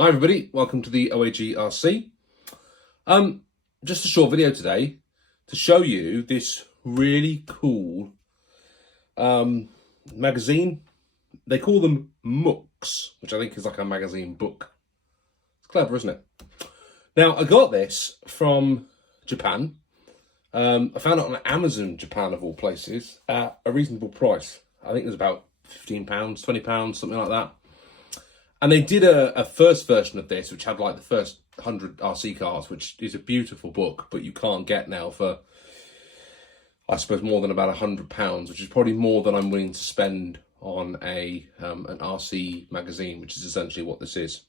Hi everybody, welcome to the OAG RC. Just a short video today to show you this really cool magazine. They call them Mooks, which I think is like a magazine book. It's clever, isn't it? Now, I got this from Japan. I found it on Amazon Japan, of all places, at a reasonable price. I think it was about £15, £20, something like that. And they did a first version of this, which had like the first 100 RC cars, which is a beautiful book, but you can't get now for, I suppose, more than about £100, which is probably more than I'm willing to spend on an RC magazine, which is essentially what this is.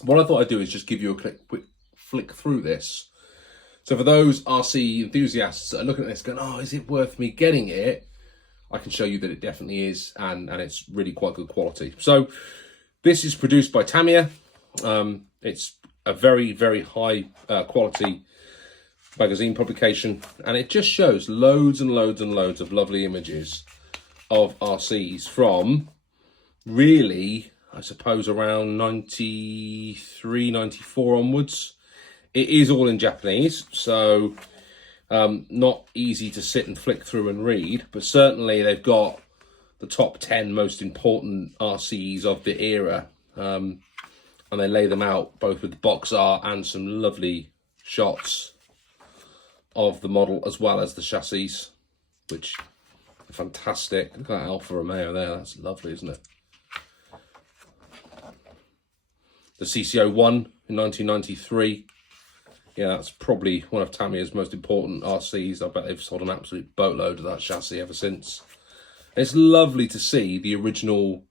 What I thought I'd do is just give you a quick flick through this. So for those RC enthusiasts that are looking at this going, oh, is it worth me getting it? I can show you that it definitely is, and it's really quite good quality. So this is produced by Tamiya. It's a very, very high quality magazine publication, and it just shows loads and loads and loads of lovely images of RCs from really, I suppose, around 93, 94 onwards. It is all in Japanese, so not easy to sit and flick through and read, but certainly they've got the top 10 most important RCs of the era, and they lay them out both with box art and some lovely shots of the model as well as the chassis, which are fantastic. Look at that Alfa Romeo there, that's lovely, isn't it? The CC01 in 1993. Yeah, that's probably one of Tamiya's most important RCs. I bet they've sold an absolute boatload of that chassis ever since. It's lovely to see the original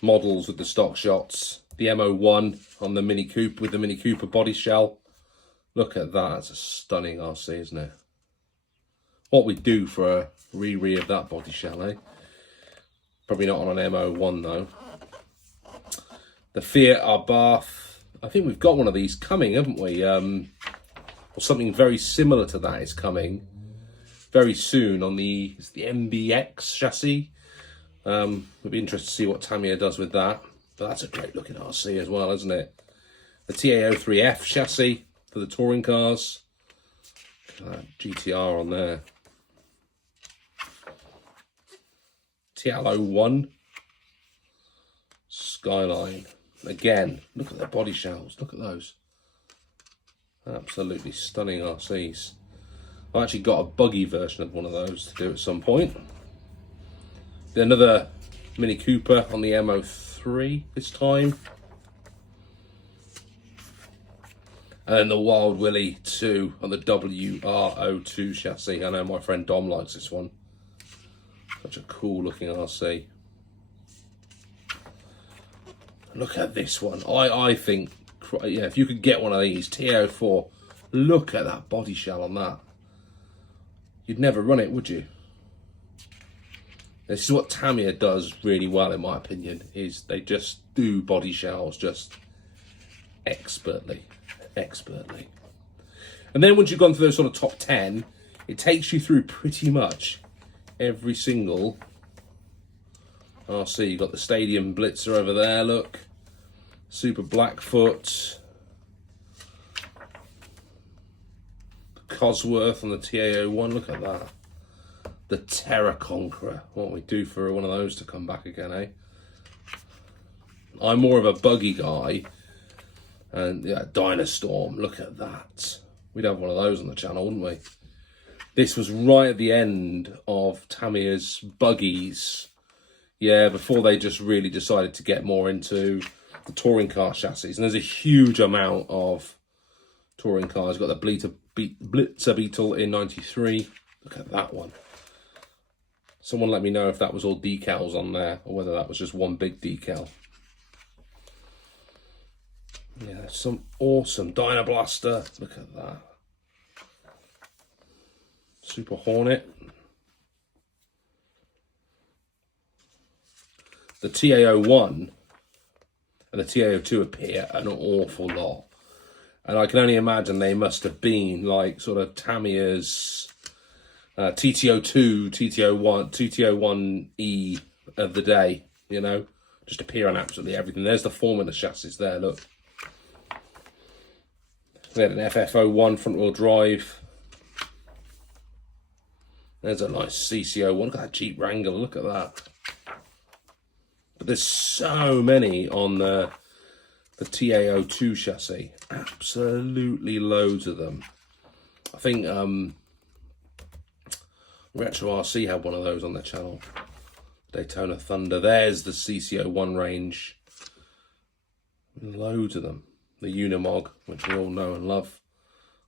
models with the stock shots. The M01 on the Mini Coupe with the Mini Cooper body shell. Look at that, it's a stunning RC, isn't it? What we'd do for a re of that body shell, eh? Probably not on an M01 though. The Fiat Abarth, I think we've got one of these coming, haven't we? Or something very similar to that is coming very soon on the MBX chassis. It'll be interesting to see what Tamiya does with that. But that's a great looking RC as well, isn't it? The TA03F chassis for the touring cars. Look at that GTR on there. TL01 Skyline. Again, look at their body shells. Look at those. Absolutely stunning RCs. I actually got a buggy version of one of those to do at some point. Another Mini Cooper on the MO3 this time. And then the Wild Willie 2 on the WR02 chassis. I know my friend Dom likes this one. Such a cool looking RC. Look at this one. I think, yeah, if you could get one of these, TA04, look at that body shell on that. You'd never run it, would you? This is what Tamiya does really well, in my opinion, is they just do body shells just expertly. And then once you've gone through those sort of top 10, it takes you through pretty much every single RC. You've got the Stadium Blitzer over there, look. Super Blackfoot. Cosworth on the TA01, look at that. The Terra Conqueror, what we do for one of those to come back again, eh? I'm more of a buggy guy. And yeah, Dynastorm, look at that. We'd have one of those on the channel, wouldn't we? This was right at the end of Tamiya's buggies. Yeah, before they just really decided to get more into the touring car chassis. And there's a huge amount of touring cars. Got the Blitzer Beetle in 93. Look at that one. Someone let me know if that was all decals on there or whether that was just one big decal. Yeah, some awesome Dynablaster. Look at that. Super Hornet. The TA01 and the TA02 appear an awful lot. And I can only imagine they must have been like sort of Tamiya's TT02, TT01, TT01E of the day, you know. just appear on absolutely everything. There's the Formula chassis there, look. They had an FF01 front wheel drive. There's a nice CC01. Look at that Jeep Wrangler, look at that. But there's so many on the TA02 chassis. Absolutely loads of them. I think Retro RC had one of those on their channel. Daytona Thunder. There's the CC01 range. Loads of them. The Unimog, which we all know and love.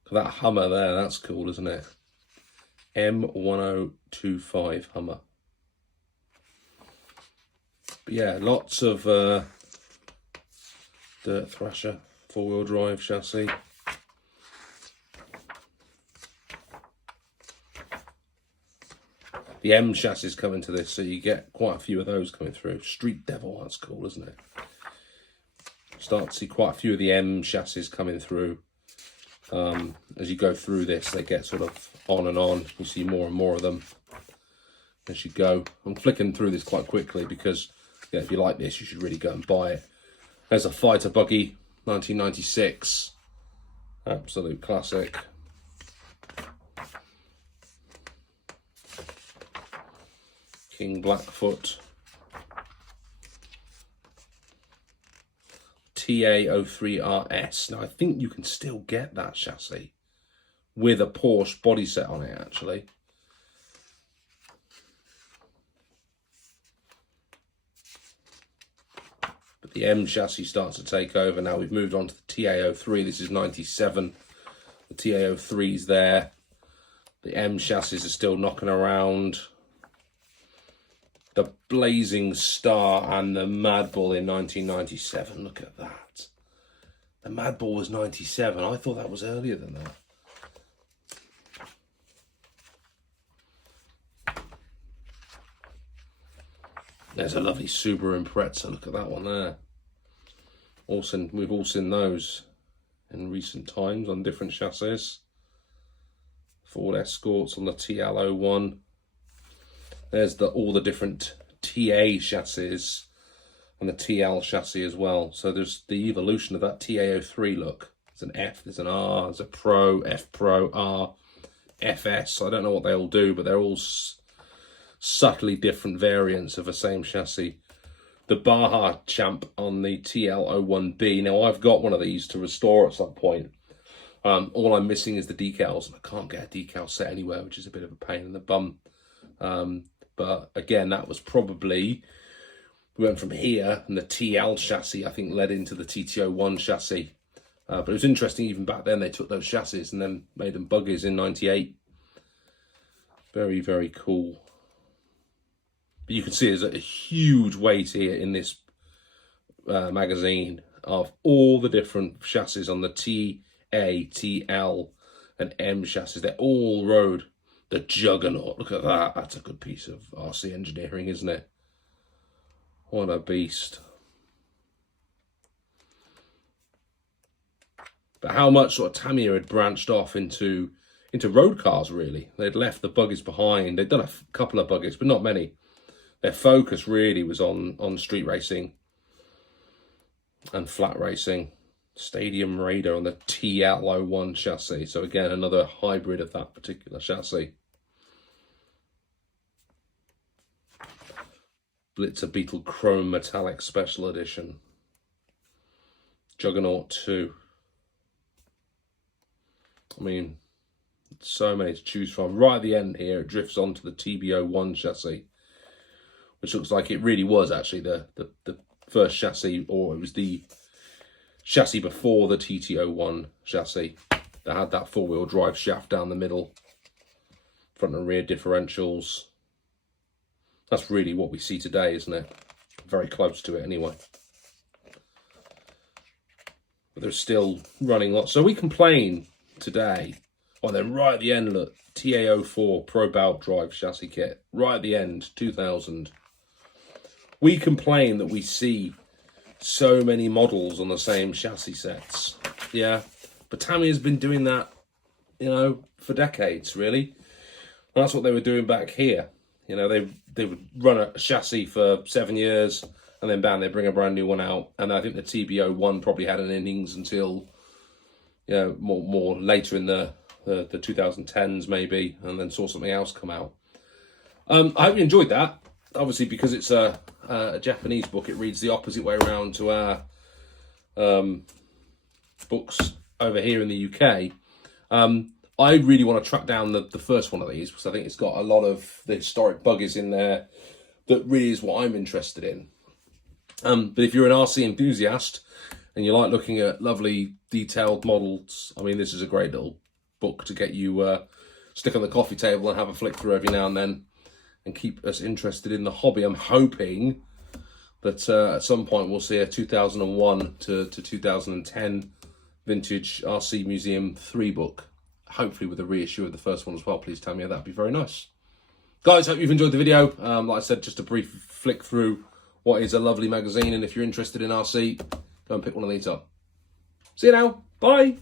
Look at that Hummer there. That's cool, isn't it? M1025 Hummer. But yeah, lots of Dirt Thrasher 4-wheel drive chassis. The M chassis come into this, so you get quite a few of those coming through. Street Devil, that's cool, isn't it? Start to see quite a few of the M chassis coming through. As you go through this, they get sort of on and on. You see more and more of them as you go. I'm flicking through this quite quickly because yeah, if you like this, you should really go and buy it. There's a Fighter Buggy, 1996. Absolute classic. King Blackfoot. TA03RS. Now, I think you can still get that chassis with a Porsche body set on it, actually. But the M chassis starts to take over. Now we've moved on to the TA03. This is 97. The TA03's there. The M chassis are still knocking around. The Blazing Star and the Mad Bull in 1997. Look at that. The Mad Bull was 97. I thought that was earlier than that. There's a lovely Subaru Impreza. Look at that one there. Also, we've all seen those in recent times on different chassis. Ford Escorts on the TL01. There's all the different TA chassis and the TL chassis as well. So there's the evolution of that TA03 look. There's an F, there's an R, there's a Pro, F Pro, R, FS. I don't know what they all do, but they're all subtly different variants of the same chassis. The Baja Champ on the TL01B. Now I've got one of these to restore at some point. All I'm missing is the decals, and I can't get a decal set anywhere, which is a bit of a pain in the bum. But again, that was probably, we went from here, and the TL chassis, I think, led into the TT01 chassis. But it was interesting, even back then, they took those chassis and then made them buggies in 98. Very, very cool. But you can see there's a huge weight here in this magazine of all the different chassis on the TA, TL, and M chassis. They're all rode the Juggernaut. Look at that. That's a good piece of RC engineering, isn't it? What a beast. But how much sort of Tamiya had branched off into road cars, really. They'd left the buggies behind. They'd done a couple of buggies, but not many. Their focus really was on street racing and flat racing. Stadium Raider on the TL01 chassis. So again, another hybrid of that particular chassis. Blitzer Beetle Chrome Metallic Special Edition. Juggernaut 2. I mean, so many to choose from. Right at the end here, it drifts onto the TB01 chassis, which looks like it really was actually the first chassis, or it was the chassis before the TT01 chassis that had that four-wheel drive shaft down the middle, front and rear differentials. That's really what we see today, isn't it? Very close to it anyway. But they're still running lots. So we complain today, well, then right at the end, look, TA04 Pro Valve Drive chassis kit, right at the end, 2000. We complain that we see so many models on the same chassis sets. Yeah, but Tamiya's been doing that, you know, for decades, really. And that's what they were doing back here. You know, they would run a chassis for 7 years, and then bam, they bring a brand new one out. And I think the TBO one probably had an innings until, you know, more later in the 2010s maybe, and then saw something else come out. I hope you enjoyed that. Obviously, because it's a Japanese book, it reads the opposite way around to our books over here in the UK. I really want to track down the first one of these, because I think it's got a lot of the historic buggies in there that really is what I'm interested in. But if you're an RC enthusiast and you like looking at lovely detailed models, I mean, this is a great little book to get you stick on the coffee table and have a flick through every now and then and keep us interested in the hobby. I'm hoping that at some point we'll see a 2001 to 2010 vintage RC Museum 3 book, hopefully with a reissue of the first one as well, please, Tamiya. That'd be very nice. Guys, hope you've enjoyed the video. Like I said, just a brief flick through what is a lovely magazine, and if you're interested in RC, go and pick one of these up. See you now. Bye.